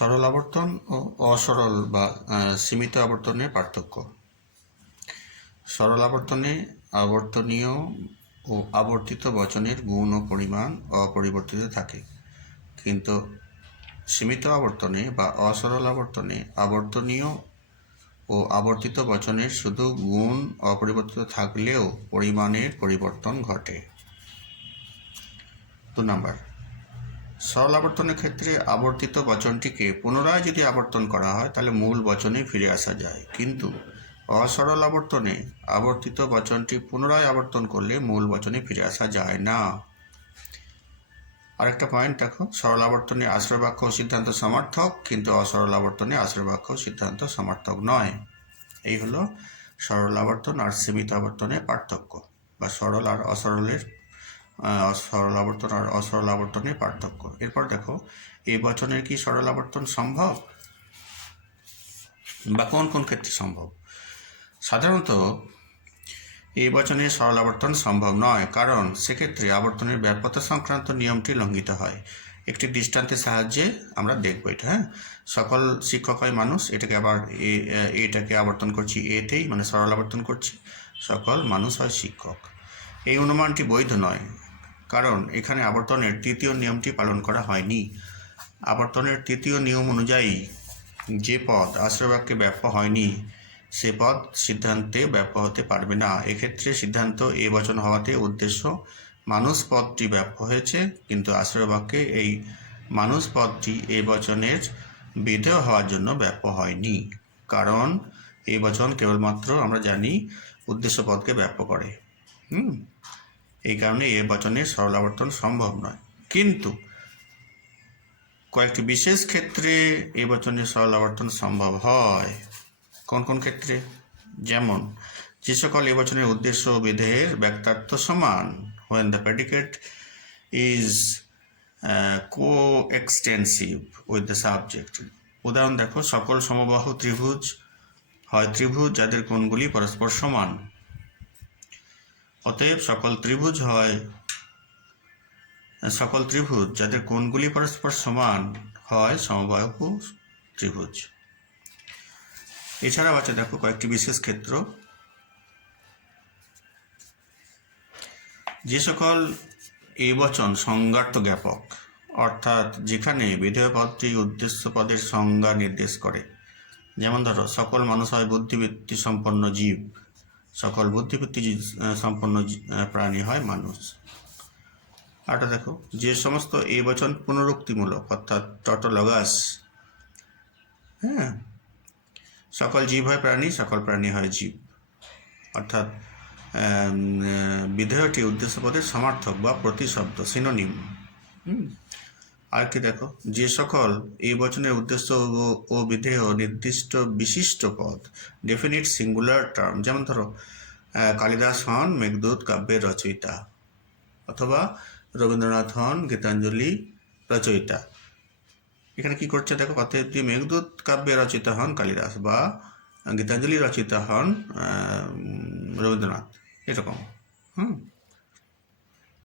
সরল আবর্তন ও অসরল বা সীমিত আবর্তনের পার্থক্য। সরল আবর্তনে আবর্তনীয় ও আবর্তিত বচনের গুণ ও পরিমাণ অপরিবর্তিত থাকে, কিন্তু সীমিত আবর্তনে বা অসরল আবর্তনে আবর্তনীয় ও আবর্তিত বচনের শুধু গুণ অপরিবর্তিত থাকলেও পরিমাণের পরিবর্তন ঘটে। 2 নম্বর, সরল আবর্তনের ক্ষেত্রে আবর্তিত বচনটিকে পুনরায় যদি আবর্তন করা হয় তাহলে মূল বচনে ফিরে আসা যায়, কিন্তু অসরল আবর্তনে আবর্তিত বচনটি পুনরায় আবর্তন করলে মূল বচনে ফিরে আসা যায় না। আরেকটা পয়েন্ট দেখো, সরল আবর্তনে আশ্রয় বাক্য ও সিদ্ধান্ত সমার্থক, কিন্তু অসরল আবর্তনে আশ্রয় বাক্য ও সিদ্ধান্ত সমার্থক নয়। এই হলো সরল আবর্তন আর সীমিত আবর্তনের পার্থক্য, বা সরল আর অসরলের সরল আবর্তন আর অসরল আবর্তনের পার্থক্য। এরপর দেখো, এই বচনের কি সরল আবর্তন সম্ভব, বা কোন কোন ক্ষেত্রে সম্ভব? সাধারণত এই বচনে সরল আবর্তন সম্ভব নয়, কারণ সেক্ষেত্রে আবর্তনের ব্যাপ্যতা সংক্রান্ত নিয়মটি লঙ্ঘিত হয়। একটি দৃষ্টান্তের সাহায্যে আমরা দেখব এটা। সকল শিক্ষক হয় মানুষ, এটাকে আবার এটাকে আবর্তন করছি এতেই, মানে সরল আবর্তন করছি, সকল মানুষ হয় শিক্ষক। এই অনুমানটি বৈধ নয়, কারণ এখানে আবর্তনের তৃতীয় নিয়মটি পালন করা হয়নি। আবর্তনের তৃতীয় নিয়ম অনুযায়ী যে পদ আশ্রয়বাক্যে ব্যাপ্য হয়নি সে পদ সিদ্ধান্তে ব্যাপ্য হতে পারবে না। এক্ষেত্রে সিদ্ধান্ত এ বচন হওয়াতে উদ্দেশ্য মানুষ পদটি ব্যাপ্য হয়েছে, কিন্তু আশ্রয়বাক্যে এই মানুষ পদটি এ বচনের বিধেয় হওয়ার জন্য ব্যাপ্য হয়নি, কারণ এই বচন কেবলমাত্র আমরা জানি উদ্দেশ্য পদকে ব্যাপ্য করে। এই কারণে এ বচনের সরল আবর্তন সম্ভব নয়। কিন্তু কয়েকটি বিশেষ ক্ষেত্রে এই বচনের সরল আবর্তন সম্ভব হয়। কোন কোন ক্ষেত্রে? যেমন, যে সকল এ বচনের উদ্দেশ্য ও বিধেয়ের ব্যক্তার্থ সমান, when the predicate is co-extensive with the subject। উদাহরণ দেখো, সকল সমবাহু ত্রিভুজ হয় ত্রিভুজ যাদের কোণগুলি পরস্পর সমান। অতএব সকল ত্রিভুজ যাদের কোণগুলি পরস্পর সমান হয় সমবাহু ত্রিভুজ। এছাড়াও আছে দেখো কয়েকটি বিশেষ ক্ষেত্র, যে সকল এ বচন সংজ্ঞার্থ জ্ঞাপক, অর্থাৎ যেখানে বিধেয় পদটি উদ্দেশ্য পদের সংজ্ঞা নির্দেশ করে। যেমন ধরো, সকল মানুষ হয় বুদ্ধিবৃত্তি সম্পন্ন জীব, সকল বুদ্ধিবৃত্তি সম্পন্ন প্রাণী হয় মানুষ। আরটা দেখো, যে সমস্ত এ বচন পুনরুক্তিমূলক, অর্থাৎ টটোলগাস, সকল জীব হয় প্রাণী, সকল প্রাণী হয় জীব, অর্থাৎ বিধেয়টি উদ্দেশ্য পদের সমার্থক বা প্রতিশব্দ, সিনোনিম। আর কি দেখো, যে সকল এই বচনের উদ্দেশ্য ও বিধেয় নির্দিষ্ট বিশিষ্ট পদ, ডেফিনিট সিঙ্গুলার টার্ম। যেমন ধরো, কালিদাস হন মেঘদূত কাব্যের রচয়িতা, অথবা রবীন্দ্রনাথ হন গীতাঞ্জলি রচয়িতা। এখানে কি করছে দেখো, অতএব মেঘদূত কাব্যের রচয়িতা হন কালিদাস, বা গীতাঞ্জলি রচয়িতা হন রবীন্দ্রনাথ, এরকম।